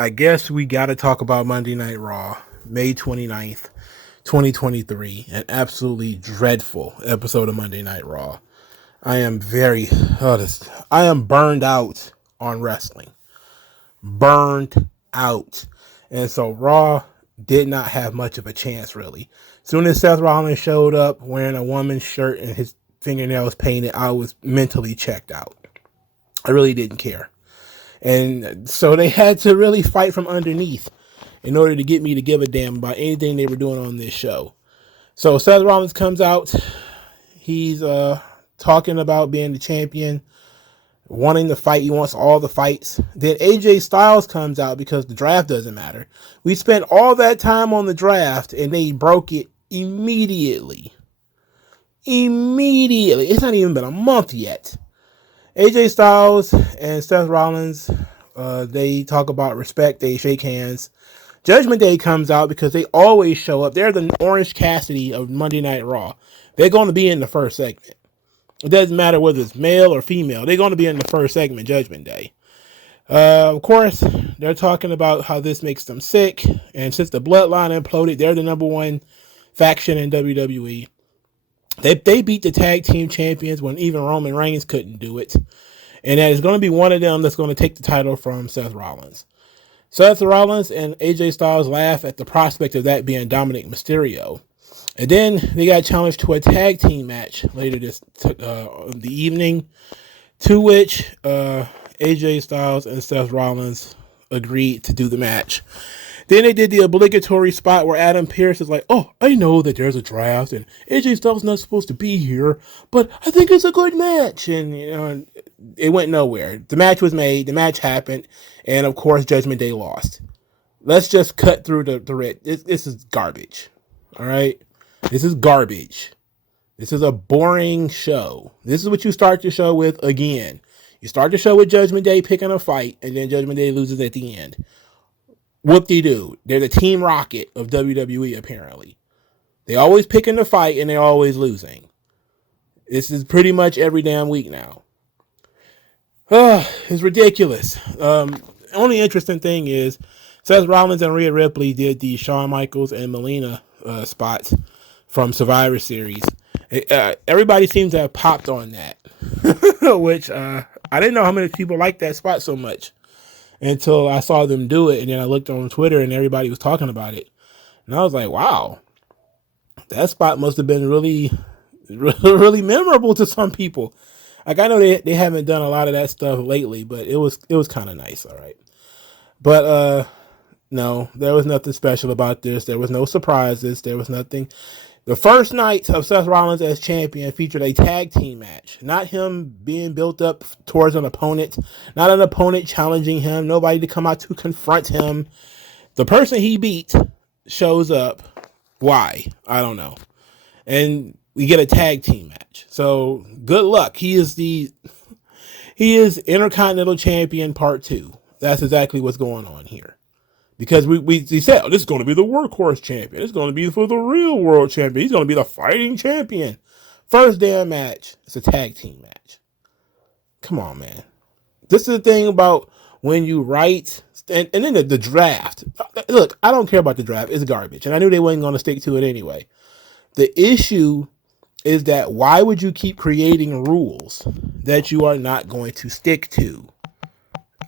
I guess we got to talk about Monday Night Raw, May 29th, 2023. An absolutely dreadful episode of Monday Night Raw. I am I am burned out on wrestling. Burned out. And so Raw did not have much of a chance, really. Soon as Seth Rollins showed up wearing a woman's shirt and his fingernails painted, I was mentally checked out. I really didn't care. And so they had to really fight from underneath in order to get me to give a damn about anything they were doing on this show. So Seth Rollins comes out. He's talking about being the champion, wanting to fight. He wants all the fights. Then AJ Styles comes out because the draft doesn't matter. We spent all that time on the draft and they broke it immediately. Immediately. It's not even been a month yet. AJ Styles and Seth Rollins, they talk about respect. They shake hands. Judgment Day comes out because they always show up. They're the Orange Cassidy of Monday Night Raw. They're going to be in the first segment. It doesn't matter whether it's male or female. They're going to be in the first segment, Judgment Day. Of course, they're talking about how this makes them sick. And since the Bloodline imploded, they're the number one faction in WWE. They beat the tag team champions when even Roman Reigns couldn't do it. And that is going to be one of them that's going to take the title from Seth Rollins. Seth Rollins and AJ Styles laugh at the prospect of that being Dominic Mysterio. And then they got challenged to a tag team match later the evening, to which AJ Styles and Seth Rollins agreed to do the match. Then they did the obligatory spot where Adam Pearce is like, oh, I know that there's a draft and AJ Styles not supposed to be here, but I think it's a good match. And, you know, it went nowhere. The match was made. The match happened. And, of course, Judgment Day lost. Let's just cut through the red. This is garbage. All right? This is garbage. This is a boring show. This is what you start the show with again. You start the show with Judgment Day picking a fight, and then Judgment Day loses at the end. Whoop-de-doo. They're the Team Rocket of WWE, apparently. They always picking the fight, and they're always losing. This is pretty much every damn week now. It's ridiculous. Only interesting thing is Seth Rollins and Rhea Ripley did the Shawn Michaels and Melina spots from Survivor Series. Everybody seems to have popped on that, which I didn't know how many people liked that spot so much until I saw them do it, and then I looked on Twitter and everybody was talking about it, and I was like, wow, that spot must have been really, really memorable to some people. Like, I know they haven't done a lot of that stuff lately, but it was kind of nice, all right. But no, there was nothing special about this. There was no surprises. There was nothing. The first night of Seth Rollins as champion featured a tag team match. Not him being built up towards an opponent. Not an opponent challenging him. Nobody to come out to confront him. The person he beat shows up. Why? I don't know. And we get a tag team match. So good luck. He is Intercontinental Champion Part 2. That's exactly what's going on here. Because we said, oh, this is going to be the workhorse champion. It's going to be for the real world champion. He's going to be the fighting champion. First damn match. It's a tag team match. Come on, man. This is the thing about when you write, and then the draft. Look, I don't care about the draft. It's garbage. And I knew they wasn't going to stick to it anyway. The issue is that why would you keep creating rules that you are not going to stick to?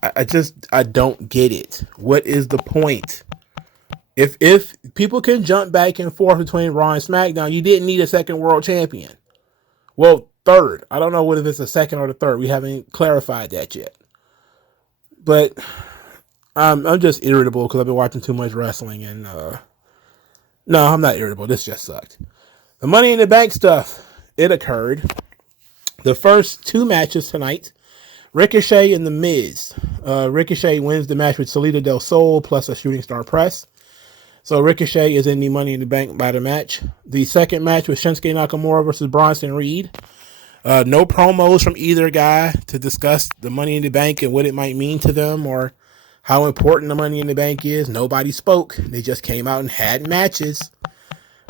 I don't get it. What is the point? If people can jump back and forth between Raw and SmackDown, you didn't need a second world champion. Well, third. I don't know whether it's the second or the third. We haven't clarified that yet. But I'm just irritable because I've been watching too much wrestling. And no, I'm not irritable. This just sucked. The Money in the Bank stuff, it occurred. The first two matches tonight, Ricochet and The Miz. Ricochet wins the match with Salida Del Sol plus a shooting star press. So Ricochet is in the Money in the Bank by the match. The second match was Shinsuke Nakamura versus Bronson Reed. No promos from either guy to discuss the Money in the Bank and what it might mean to them or how important the Money in the Bank is. Nobody spoke. They just came out and had matches.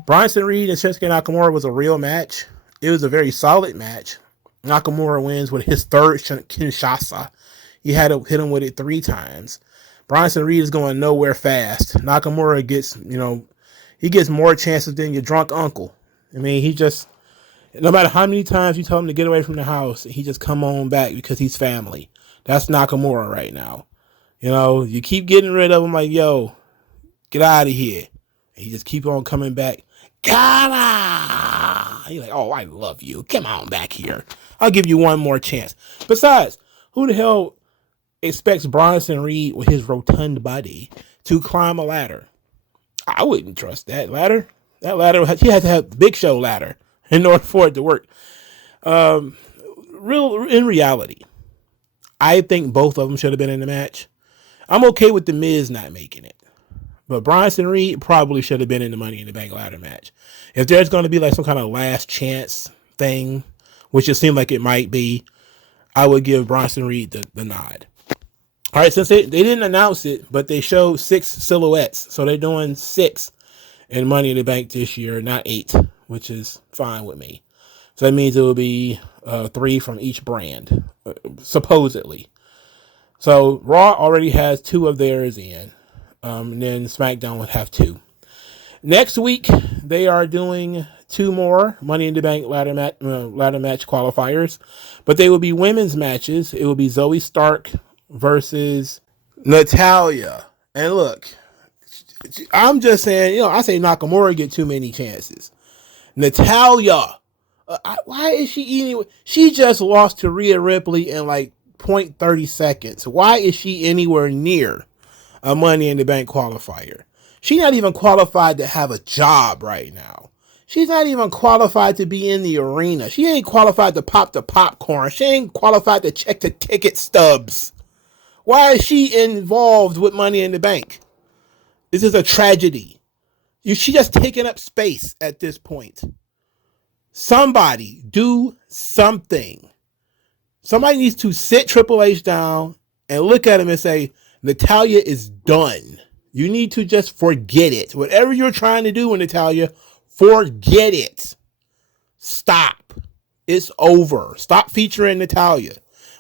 Bronson Reed and Shinsuke Nakamura was a real match. It was a very solid match. Nakamura wins with his third Kinshasa. He had to hit him with it 3 times. Bronson Reed is going nowhere fast. Nakamura gets, he gets more chances than your drunk uncle. I mean, he just, no matter how many times you tell him to get away from the house, he just come on back because he's family. That's Nakamura right now. You keep getting rid of him like, yo, get out of here. And he just keep on coming back. Gotta! He's like, oh, I love you. Come on back here. I'll give you one more chance. Besides, who the hell expects Bronson Reed with his rotund body to climb a ladder? I wouldn't trust that ladder. That ladder, he had to have the Big Show ladder in order for it to work. In reality, I think both of them should have been in the match. I'm okay with The Miz not making it. But Bronson Reed probably should have been in the Money in the Bank ladder match. If there's going to be like some kind of last chance thing, which it seemed like it might be, I would give Bronson Reed the nod. All right, since they didn't announce it, but they showed 6 silhouettes. So they're doing 6 in Money in the Bank this year, not 8, which is fine with me. So that means it will be 3 from each brand, supposedly. So Raw already has 2 of theirs in. And then SmackDown would have 2. Next week, they are doing 2 more Money in the Bank ladder match qualifiers. But they will be women's matches. It will be Zoe Stark versus Natalya. And look, I'm just saying, I say Nakamura get too many chances. Natalya, why is she eating? She just lost to Rhea Ripley in like 0.30 seconds. Why is she anywhere near a Money in the Bank qualifier? She's not even qualified to have a job right now. She's not even qualified to be in the arena. She ain't qualified to pop the popcorn. She ain't qualified to check the ticket stubs. Why is she involved with Money in the Bank? This is a tragedy. She just taking up space at this point. Somebody do something. Somebody needs to sit Triple H down and look at him and say, Natalya is done. You need to just forget it. Whatever you're trying to do, Natalya, forget it. Stop. It's over. Stop featuring Natalya.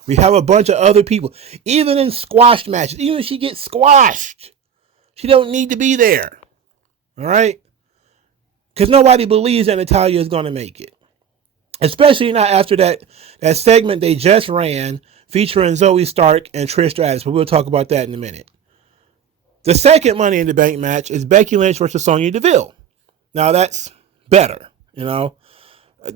We have a bunch of other people. Even in squash matches, even if she gets squashed, she don't need to be there. All right? Because nobody believes that Natalya is going to make it. Especially not after that segment they just ran featuring Zoe Stark and Trish Stratus, but we'll talk about that in a minute. The second Money in the Bank match is Becky Lynch versus Sonya Deville. Now that's better,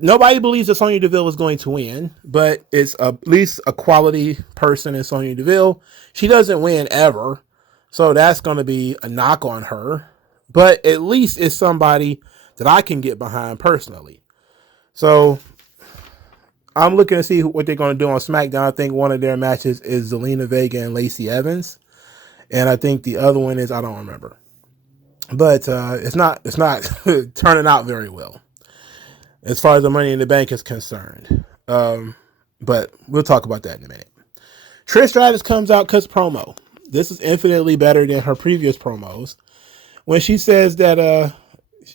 Nobody believes that Sonya Deville is going to win, but it's at least a quality person in Sonya Deville. She doesn't win ever, so that's going to be a knock on her. But at least it's somebody that I can get behind personally. So I'm looking to see what they're going to do on SmackDown. I think one of their matches is Zelina Vega and Lacey Evans. And I think the other one is, I don't remember. But it's not turning out very well as far as the Money in the Bank is concerned. But we'll talk about that in a minute. Trish Stratus comes out, cuts promo. This is infinitely better than her previous promos. When she says that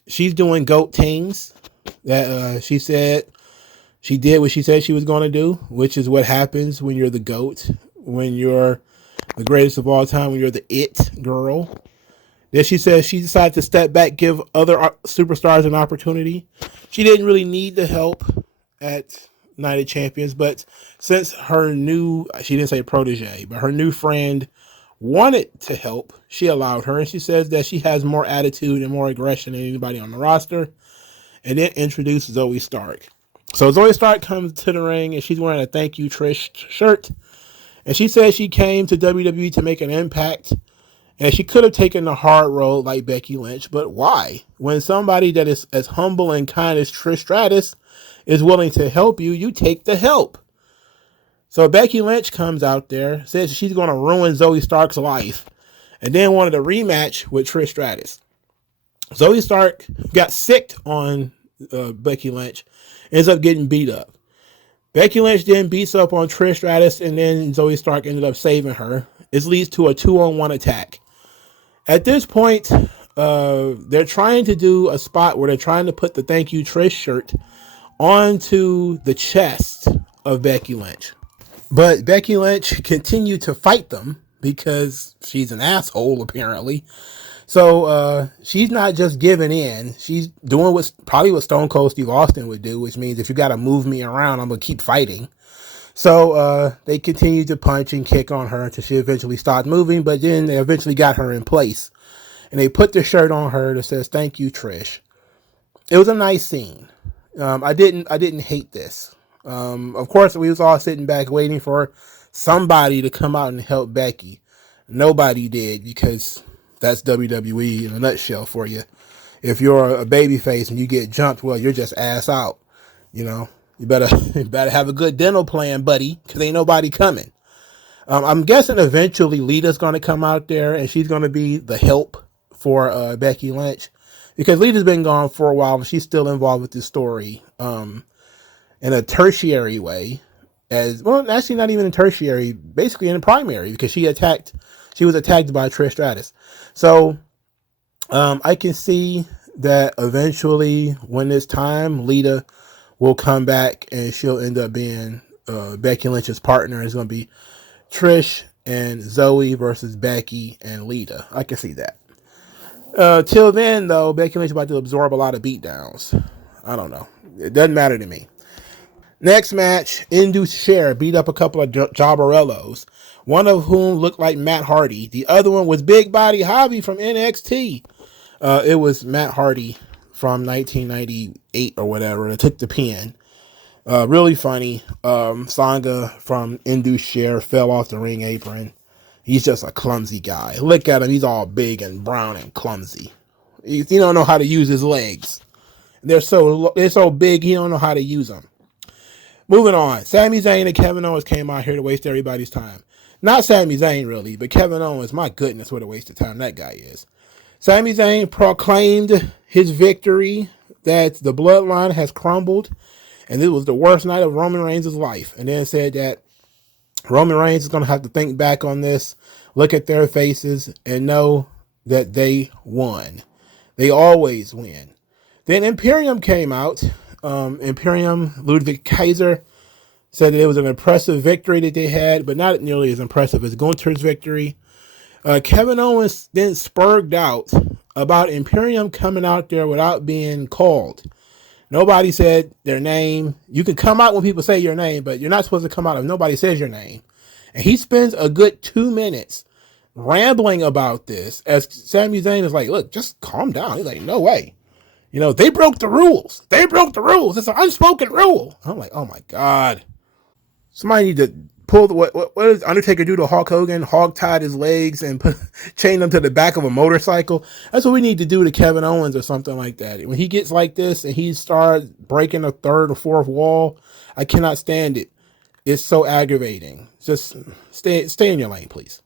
she's doing GOAT things, that she said she did what she said she was going to do, which is what happens when you're the GOAT, when you're the greatest of all time, when you're the it girl. Then she says she decided to step back, give other superstars an opportunity. She didn't really need the help at Night of Champions, but since her new, she didn't say protege, but her new friend wanted to help, she allowed her, and she says that she has more attitude and more aggression than anybody on the roster, and then introduced Zoe Stark. So Zoe Stark comes to the ring, and she's wearing a Thank You Trish shirt, and she says she came to WWE to make an impact, and she could have taken the hard road like Becky Lynch, but why? When somebody that is as humble and kind as Trish Stratus is willing to help you, you take the help. So Becky Lynch comes out there, says she's going to ruin Zoe Stark's life, and then wanted a rematch with Trish Stratus. Zoe Stark got sick on Becky Lynch, ends up getting beat up. Becky Lynch then beats up on Trish Stratus, and then Zoe Stark ended up saving her. This leads to a 2-on-1 attack. At this point, they're trying to do a spot where they're trying to put the Thank You Trish shirt onto the chest of Becky Lynch. But Becky Lynch continued to fight them because she's an asshole, apparently. So she's not just giving in. She's doing what Stone Cold Steve Austin would do, which means if you got to move me around, I'm going to keep fighting. So they continued to punch and kick on her until she eventually stopped moving, but then they eventually got her in place. And they put the shirt on her that says, "Thank you, Trish." It was a nice scene. I didn't hate this. Of course, we was all sitting back waiting for somebody to come out and help Becky. Nobody did, because that's WWE in a nutshell for you. If you're a babyface and you get jumped, well, you're just ass out. You better have a good dental plan, buddy, because ain't nobody coming. I'm guessing eventually Lita's going to come out there and she's going to be the help for Becky Lynch, because Lita's been gone for a while and she's still involved with this story in a tertiary way. As well, actually not even in tertiary, basically in a primary, because she was attacked by Trish Stratus. So I can see that eventually when it's time, Lita will come back and she'll end up being Becky Lynch's partner. It's going to be Trish and Zoe versus Becky and Lita. I can see that. Till then, though, Becky Lynch is about to absorb a lot of beatdowns. I don't know. It doesn't matter to me. Next match, Indus Sher beat up a couple of Jobberellos, one of whom looked like Matt Hardy. The other one was Big Body Javi from NXT. It was Matt Hardy from 1998 or whatever that took the pin. Really funny. Sanga from Indus Sher fell off the ring apron. He's just a clumsy guy. Look at him. He's all big and brown and clumsy. He don't know how to use his legs. They're so big, he don't know how to use them. Moving on. Sami Zayn and Kevin Owens came out here to waste everybody's time. Not Sami Zayn, really, but Kevin Owens. My goodness, what a waste of time that guy is. Sami Zayn proclaimed his victory, that the bloodline has crumbled, and it was the worst night of Roman Reigns' life. And then said that Roman Reigns is going to have to think back on this, look at their faces, and know that they won. They always win. Then Imperium came out. Imperium, Ludwig Kaiser, said that it was an impressive victory that they had, but not nearly as impressive as Gunther's victory. Kevin Owens then spurred out about Imperium coming out there without being called. Nobody said their name. You can come out when people say your name, but you're not supposed to come out if nobody says your name. And he spends a good 2 minutes rambling about this as Sami Zayn is like, look, just calm down. He's like, no way. They broke the rules. They broke the rules. It's an unspoken rule. I'm like, oh my God. Somebody need to pull what does Undertaker do to Hulk Hogan? Hog tied his legs and chained them to the back of a motorcycle. That's what we need to do to Kevin Owens or something like that. When he gets like this and he starts breaking a third or fourth wall, I cannot stand it. It's so aggravating. Just stay in your lane, please.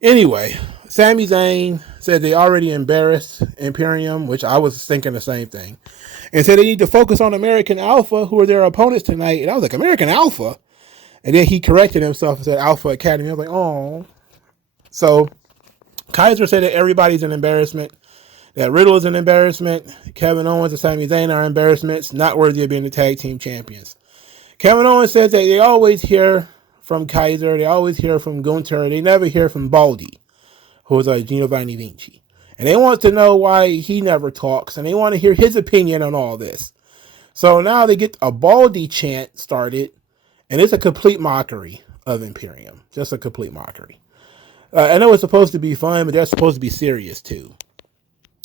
Anyway, Sami Zayn said they already embarrassed Imperium, which I was thinking the same thing, and said they need to focus on American Alpha, who are their opponents tonight. And I was like, American Alpha? And then he corrected himself and said Alpha Academy. I was like, oh. So Kaiser said that everybody's an embarrassment, that Riddle is an embarrassment, Kevin Owens and Sami Zayn are embarrassments, not worthy of being the tag team champions. Kevin Owens says that they always hear from Kaiser, they always hear from Gunther, they never hear from Baldy, who is Giovanni Vinci. And they want to know why he never talks, and they want to hear his opinion on all this. So now they get a Baldy chant started, and it's a complete mockery of Imperium. Just a complete mockery. I know it's supposed to be fun, but they're supposed to be serious too.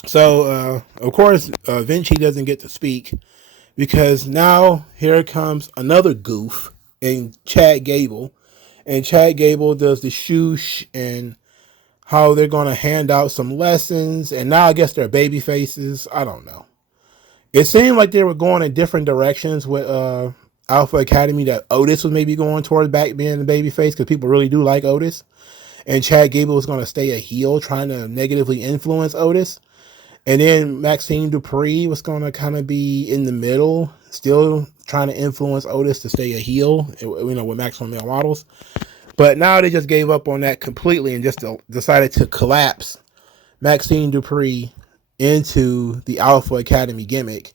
So, of course, Vinci doesn't get to speak, because now here comes another goof in Chad Gable. And Chad Gable does the shoosh and how they're going to hand out some lessons. And now I guess they're baby faces. I don't know. It seemed like they were going in different directions with Alpha Academy, that Otis was maybe going towards back being the baby face, because people really do like Otis. And Chad Gable was going to stay a heel, trying to negatively influence Otis. And then Maxine Dupree was going to kind of be in the middle, still trying to influence Otis to stay a heel, with Maximum Male Models. But now they just gave up on that completely and just decided to collapse Maxine Dupree into the Alpha Academy gimmick,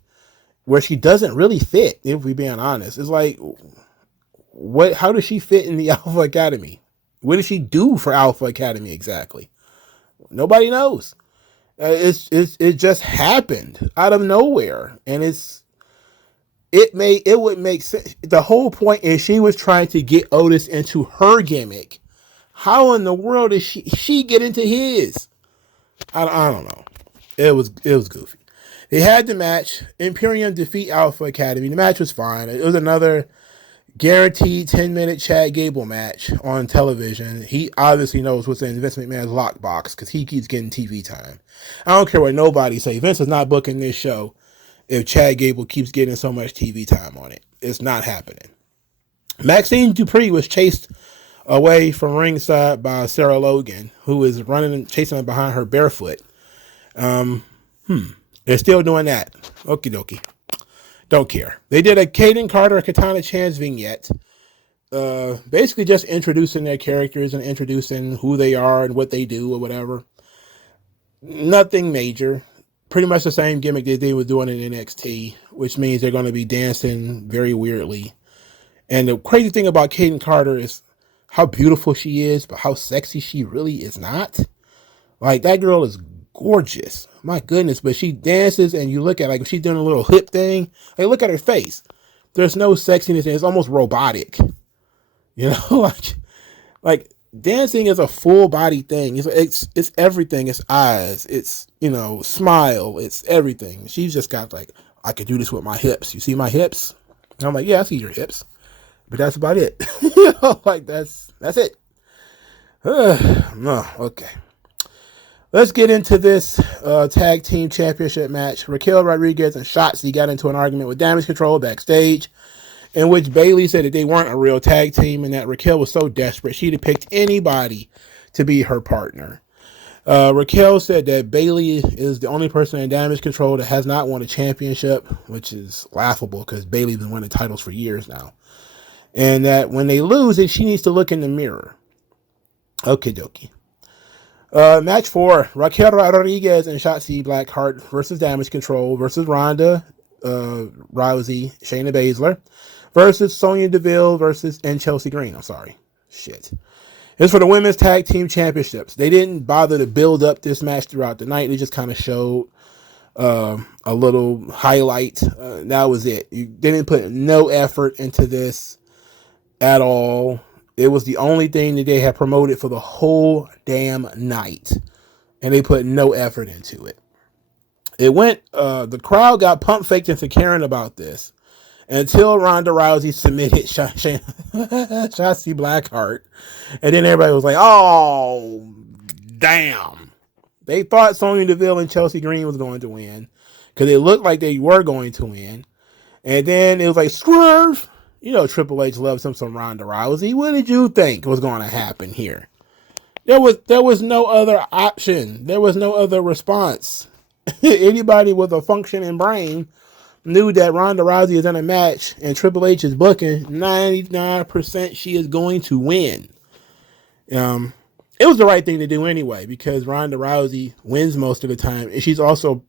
where she doesn't really fit, if we're being honest. It's like, how does she fit in the Alpha Academy? What did she do for Alpha Academy exactly? Nobody knows. It just happened out of nowhere, and it would make sense. The whole point is she was trying to get Otis into her gimmick. How in the world did she get into his? I don't know. It was goofy. They had the match. Imperium defeat Alpha Academy. The match was fine. It was another guaranteed 10-minute Chad Gable match on television. He obviously knows what's in Vince McMahon's lockbox because he keeps getting TV time. I don't care what nobody say. Vince is not booking this show if Chad Gable keeps getting so much TV time on it. It's not happening. Maxine Dupree was chased away from ringside by Sarah Logan, who is running and chasing behind her barefoot. They're still doing that. Okie dokie. Don't care. They did a Kaden Carter Katana Chance vignette. Basically just introducing their characters and introducing who they are and what they do or whatever. Nothing major. Pretty much the same gimmick that they were doing in NXT, which means they're going to be dancing very weirdly. And the crazy thing about Kaden Carter is how beautiful she is, but how sexy she really is not. Like, that girl is gorgeous. My goodness. But she dances, and you look at, like, if she's doing a little hip thing, like, look at her face. There's no sexiness, and it's almost robotic. You know, like dancing is a full body thing. It's everything. It's eyes. It's, you know, smile. It's everything. She's just got, like, I could do this with my hips. You see my hips? And I'm like, yeah, I see your hips. But that's about it. You know, like, that's it. No, okay. Let's get into this tag team championship match. Raquel Rodriguez and Shotzi got into an argument with Damage Control backstage, in which Bayley said that they weren't a real tag team and that Raquel was so desperate she'd have picked anybody to be her partner. Raquel said that Bayley is the only person in Damage Control that has not won a championship, which is laughable because Bayley's been winning titles for years now. And that when they lose, that she needs to look in the mirror. Okie dokie. Match 4, Raquel Rodriguez and Shotzi Blackheart versus Damage Control versus Ronda Rousey, Shayna Baszler versus Sonya Deville and Chelsea Green. I'm sorry. Shit. It's for the women's tag team championships. They didn't bother to build up this match throughout the night. They just kind of showed a little highlight. That was it. They didn't put no effort into this at all. It was the only thing that they had promoted for the whole damn night. And they put no effort into it. It went, the crowd got pump faked into caring about this until Ronda Rousey submitted Shotzi Blackheart. And then everybody was like, oh, damn. They thought Sonya Deville and Chelsea Green was going to win because it looked like they were going to win. And then it was like, swerve. You know, Triple H loves him some Ronda Rousey. What did you think was going to happen here? There was no other option. There was no other response. Anybody with a functioning brain knew that Ronda Rousey is in a match and Triple H is booking 99% she is going to win. It was the right thing to do anyway because Ronda Rousey wins most of the time and she's also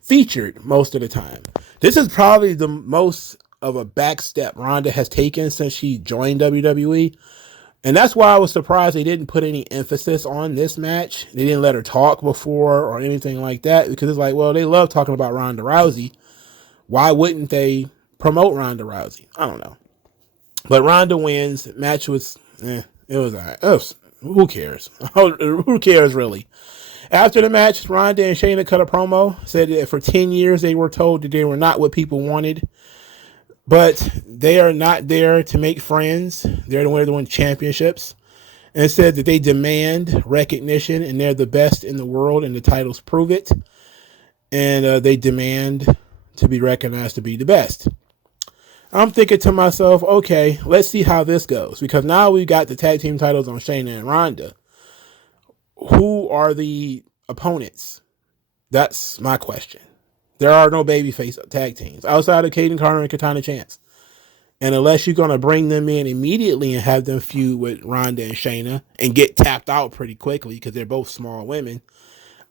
featured most of the time. This is probably the most of a backstep Ronda has taken since she joined WWE. And that's why I was surprised they didn't put any emphasis on this match. They didn't let her talk before or anything like that because it's like, well, they love talking about Ronda Rousey. Why wouldn't they promote Ronda Rousey? I don't know. But Ronda wins. Match was, it was all right. Who cares? Who cares, really? After the match, Ronda and Shayna cut a promo, said that for 10 years they were told that they were not what people wanted. But they are not there to make friends. They're there to win championships. And said that they demand recognition and they're the best in the world and the titles prove it. And they demand to be recognized to be the best. I'm thinking to myself, okay, let's see how this goes. Because now we've got the tag team titles on Shayna and Ronda. Who are the opponents? That's my question. There are no babyface tag teams outside of Kaden Carter and Katana Chance. And unless you're going to bring them in immediately and have them feud with Ronda and Shayna and get tapped out pretty quickly because they're both small women,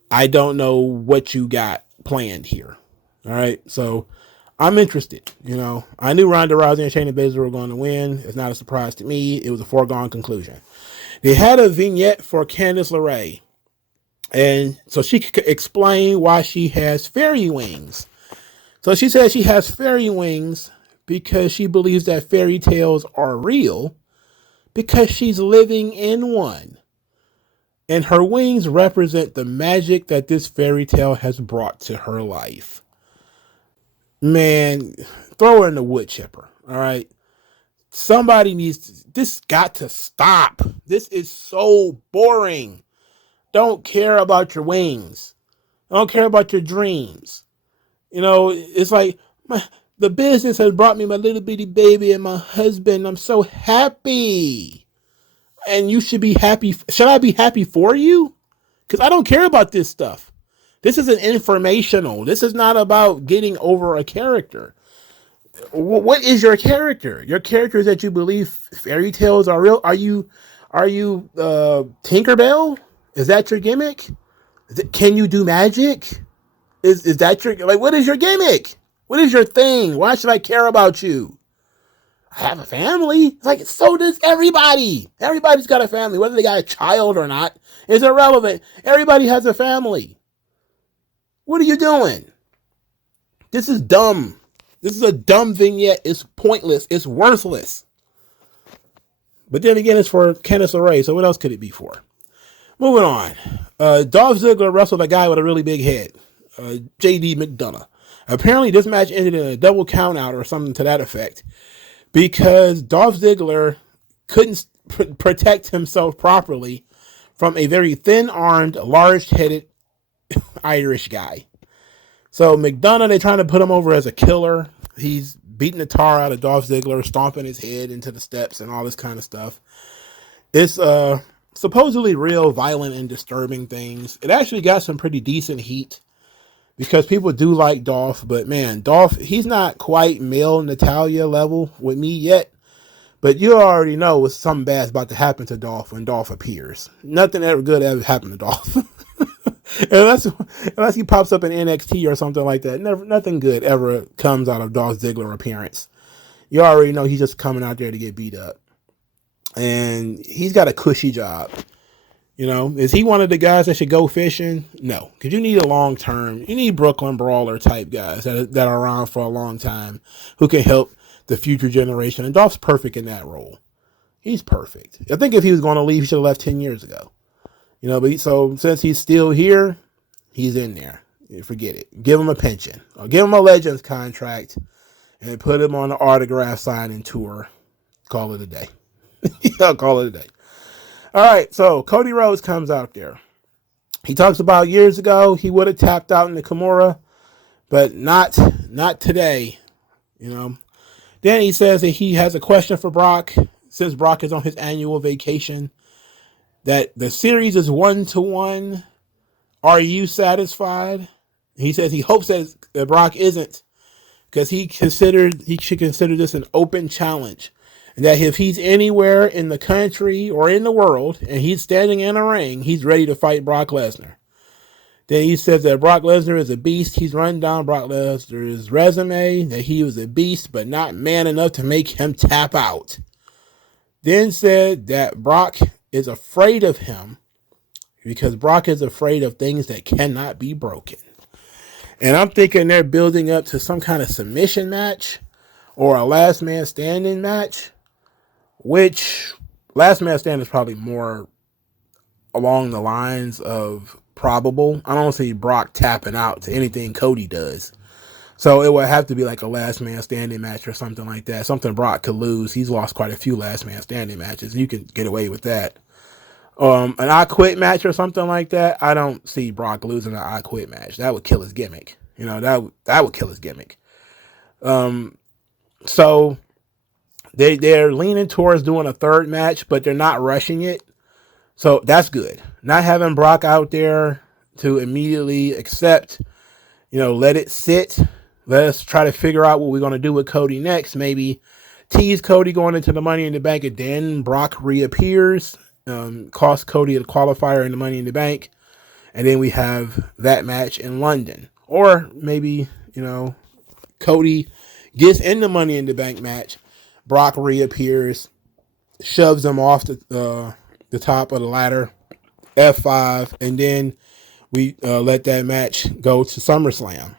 I don't know what you got planned here. All right. So I'm interested. You know, I knew Ronda Rousey and Shayna Baszler were going to win. It's not a surprise to me. It was a foregone conclusion. They had a vignette for Candice LeRae, and so she could explain why she has fairy wings. So she says she has fairy wings because she believes that fairy tales are real because she's living in one. And her wings represent the magic that this fairy tale has brought to her life. Man, throw her in the wood chipper, all right? Somebody needs to, this got to stop. This is so boring. Don't care about your wings. Don't care about your dreams. You know, it's like, the business has brought me my little bitty baby and my husband. I'm so happy. And you should be happy. Should I be happy for you? Because I don't care about this stuff. This isn't informational. This is not about getting over a character. What is your character? Your character is that you believe fairy tales are real. Are you Tinkerbell? Is that your gimmick? Can you do magic? Is that your, like, what is your gimmick? What is your thing? Why should I care about you? I have a family. It's like, so does everybody. Everybody's got a family. Whether they got a child or not is irrelevant. Everybody has a family. What are you doing? This is dumb. This is a dumb vignette. It's pointless. It's worthless. But then again, it's for Candice LeRae, so what else could it be for? Moving on. Dolph Ziggler wrestled a guy with a really big head. JD McDonough. Apparently, this match ended in a double count out or something to that effect because Dolph Ziggler couldn't protect himself properly from a very thin-armed, large-headed Irish guy. So McDonough, they're trying to put him over as a killer. He's beating the tar out of Dolph Ziggler, stomping his head into the steps and all this kind of stuff. It's supposedly real violent and disturbing things. It actually got some pretty decent heat because people do like Dolph, but man, Dolph, he's not quite male Natalia level with me yet. But you already know something bad's about to happen to Dolph when Dolph appears. Nothing ever good ever happened to Dolph. unless he pops up in NXT or something like that. Nothing good ever comes out of Dolph Ziggler appearance. You already know he's just coming out there to get beat up. And he's got a cushy job. You know, is he one of the guys that should go fishing? No, because you need a long term. You need Brooklyn Brawler type guys that are around for a long time who can help the future generation. And Dolph's perfect in that role. He's perfect. I think if he was going to leave, he should have left 10 years ago. You know, but so since he's still here, he's in there. Forget it. Give him a pension. Or give him a Legends contract and put him on the autograph signing tour. Call it a day. I'll call it a day. All right, so Cody Rhodes comes out there. He talks about years ago he would have tapped out in the Kimura, but not today. You know. Then he says that he has a question for Brock since Brock is on his annual vacation. That the series is 1-1. Are you satisfied? He says he hopes that Brock isn't, because he should consider this an open challenge. And that if he's anywhere in the country or in the world and he's standing in a ring, he's ready to fight Brock Lesnar. Then he says that Brock Lesnar is a beast. He's run down Brock Lesnar's resume, that he was a beast, but not man enough to make him tap out. Then said that Brock is afraid of him because Brock is afraid of things that cannot be broken. And I'm thinking they're building up to some kind of submission match or a last man standing match, which last man standing is probably more along the lines of probable. I don't see Brock tapping out to anything Cody does. So it would have to be like a last man standing match or something like that. Something Brock could lose. He's lost quite a few last man standing matches. You can get away with that. An I Quit match or something like that. I don't see Brock losing an I Quit match. That would kill his gimmick. You know, that would kill his gimmick. So they're leaning towards doing a third match, but they're not rushing it. So that's good. Not having Brock out there to immediately accept, you know, let it sit. Let us try to figure out what we're going to do with Cody next. Maybe tease Cody going into the Money in the Bank, and then Brock reappears, cost Cody the qualifier in the Money in the Bank, and then we have that match in London. Or maybe, you know, Cody gets in the Money in the Bank match, Brock reappears, shoves him off the the top of the ladder, F5, and then we let that match go to SummerSlam.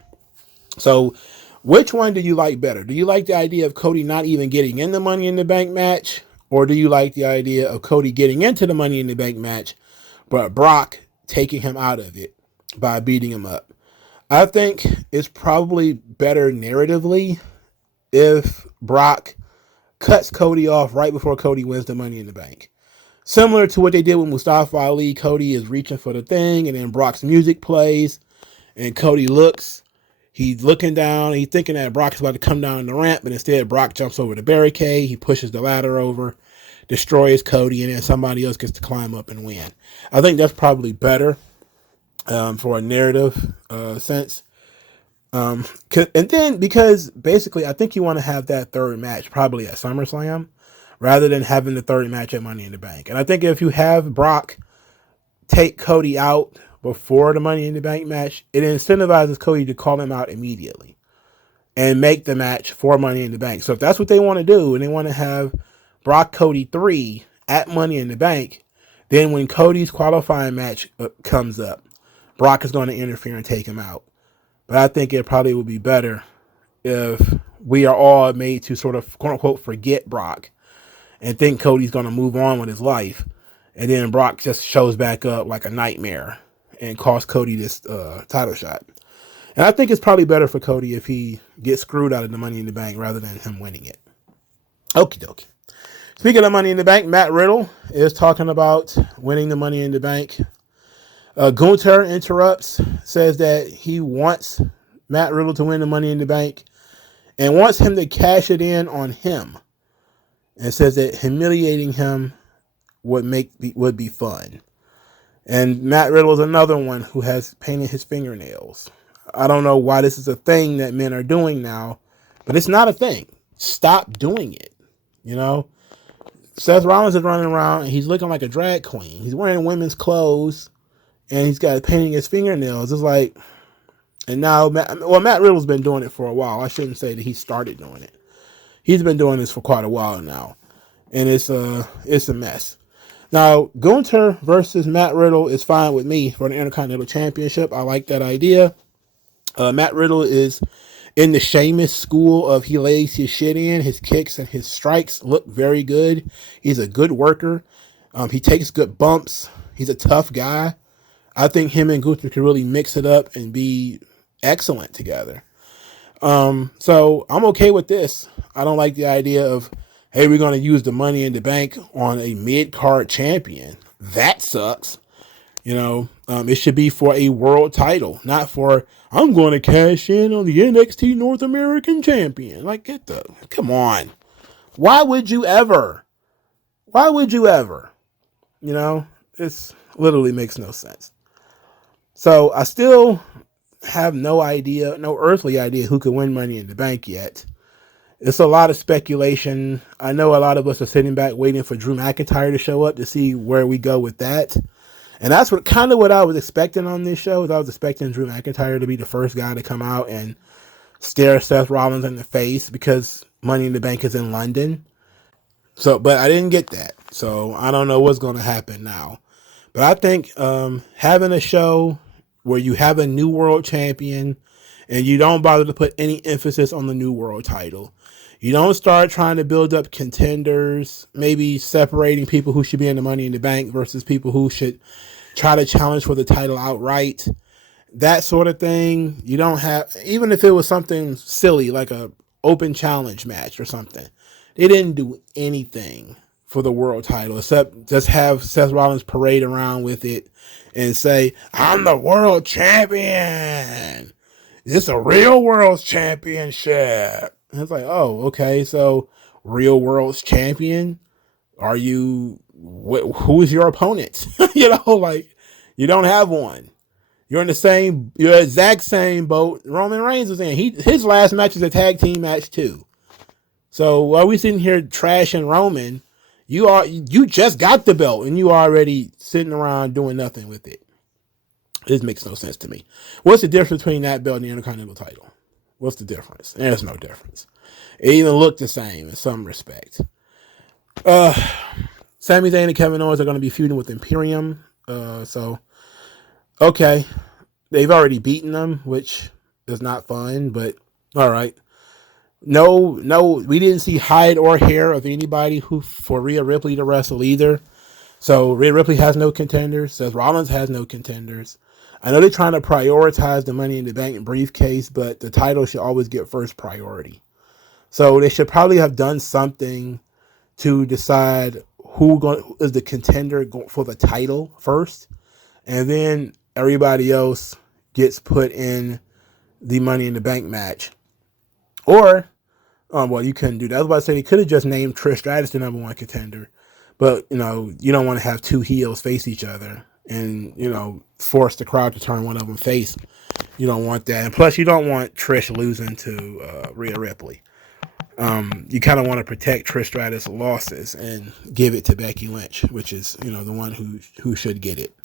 So which one do you like better? Do you like the idea of Cody not even getting in the Money in the Bank match? Or do you like the idea of Cody getting into the Money in the Bank match, but Brock taking him out of it by beating him up? I think it's probably better narratively if Brock cuts Cody off right before Cody wins the Money in the Bank. Similar to what they did with Mustafa Ali. Cody is reaching for the thing, and then Brock's music plays, and Cody looks. He's looking down. He's thinking that Brock is about to come down the ramp, but instead Brock jumps over the barricade. He pushes the ladder over, destroys Cody, and then somebody else gets to climb up and win. I think that's probably better for a narrative sense. And then because basically I think you want to have that third match probably at SummerSlam rather than having the third match at Money in the Bank. And I think if you have Brock take Cody out before the Money in the Bank match, it incentivizes Cody to call him out immediately and make the match for Money in the Bank. So if that's what they want to do and they want to have Brock Cody 3 at Money in the Bank, then when Cody's qualifying match comes up, Brock is going to interfere and take him out. But I think it probably would be better if we are all made to sort of, quote unquote, forget Brock and think Cody's going to move on with his life. And then Brock just shows back up like a nightmare and costs Cody this title shot. And I think it's probably better for Cody if he gets screwed out of the Money in the Bank rather than him winning it. Okie dokie. Speaking of Money in the Bank, Matt Riddle is talking about winning the Money in the Bank. Gunther interrupts, says that he wants Matt Riddle to win the Money in the Bank and wants him to cash it in on him, and says that humiliating him would be fun. And Matt Riddle is another one who has painted his fingernails. I don't know why this is a thing that men are doing now, but it's not a thing. Stop doing it. You know, Seth Rollins is running around and he's looking like a drag queen. He's wearing women's clothes and he's got painting his fingernails. It's like, and now, Matt Riddle's been doing it for a while. I shouldn't say that he started doing it. He's been doing this for quite a while now, and it's a mess. Now, Gunther versus Matt Riddle is fine with me for the Intercontinental Championship. I like that idea. Matt Riddle is in the Sheamus school of he lays his shit in. His kicks and his strikes look very good. He's a good worker. He takes good bumps. He's a tough guy. I think him and Gunther can really mix it up and be excellent together. So I'm okay with this. I don't like the idea of, hey, we're going to use the Money in the Bank on a mid-card champion. That sucks. You know, it should be for a world title, not for, I'm going to cash in on the NXT North American champion. Like, come on. Why would you ever? Why would you ever? You know, it's literally makes no sense. So I still have no earthly idea who could win Money in the Bank yet. It's a lot of speculation. I know a lot of us are sitting back waiting for Drew McIntyre to show up to see where we go with that. And that's what I was expecting on this show. Is I was expecting Drew McIntyre to be the first guy to come out and stare Seth Rollins in the face because Money in the Bank is in London. So, but I didn't get that. So I don't know what's going to happen now. But I think having a show where you have a new world champion and you don't bother to put any emphasis on the new world title. You don't start trying to build up contenders, maybe separating people who should be in the Money in the Bank versus people who should try to challenge for the title outright. That sort of thing. You don't have, even if it was something silly like a open challenge match or something, they didn't do anything for the world title except just have Seth Rollins parade around with it and say, I'm the world champion. It's a real world's championship. And it's like, oh, okay. So real world's champion. Are you, who is your opponent? You know, like you don't have one. You're exact same boat Roman Reigns was in. His last match is a tag team match too. So while we sitting here trashing Roman, you just got the belt and you already sitting around doing nothing with it. This makes no sense to me. What's the difference between that belt and the Intercontinental title? What's the difference? There's no difference. It even looked the same in some respect. Sami Zayn and Kevin Owens are going to be feuding with Imperium. Okay. They've already beaten them, which is not fun, but all right. No, we didn't see hide or hair of anybody for Rhea Ripley to wrestle either. So Rhea Ripley has no contenders. Seth Rollins has no contenders. I know they're trying to prioritize the Money in the Bank briefcase, but the title should always get first priority. So they should probably have done something to decide who is the contender for the title first, and then everybody else gets put in the Money in the Bank match. Or, you couldn't do that. I was about to say they could have just named Trish Stratus the number one contender, but you don't want to have two heels face each other and force the crowd to turn one of them face. You don't want that, and plus you don't want Trish losing to Rhea Ripley. You kind of want to protect Trish Stratus' losses and give it to Becky Lynch, which is the one who should get it.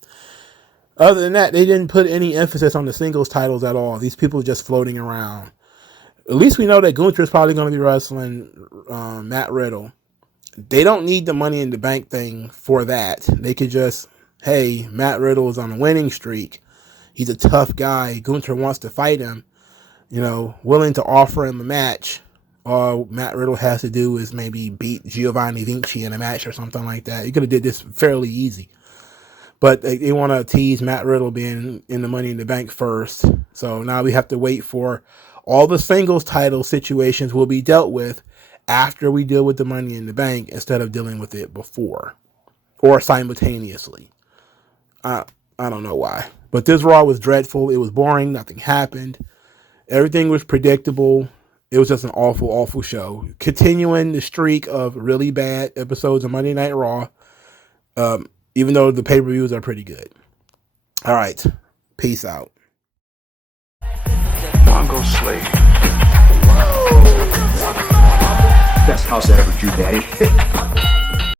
Other than that, they didn't put any emphasis on the singles titles at all. These people just floating around. At least we know that Gunther is probably going to be wrestling Matt Riddle. They don't need the Money in the Bank thing for that. They could just, hey, Matt Riddle is on a winning streak. He's a tough guy. Gunther wants to fight him. Willing to offer him a match. All Matt Riddle has to do is maybe beat Giovanni Vinci in a match or something like that. You could have did this fairly easy. But they want to tease Matt Riddle being in the Money in the Bank first. So now we have to wait for all the singles title situations will be dealt with after we deal with the Money in the Bank instead of dealing with it before or simultaneously. I don't know why. But this Raw was dreadful. It was boring. Nothing happened. Everything was predictable. It was just an awful, awful show. Continuing the streak of really bad episodes of Monday Night Raw, even though the pay-per-views are pretty good. All right. Peace out. MagMongoSlade. Best house I ever drew, Daddy.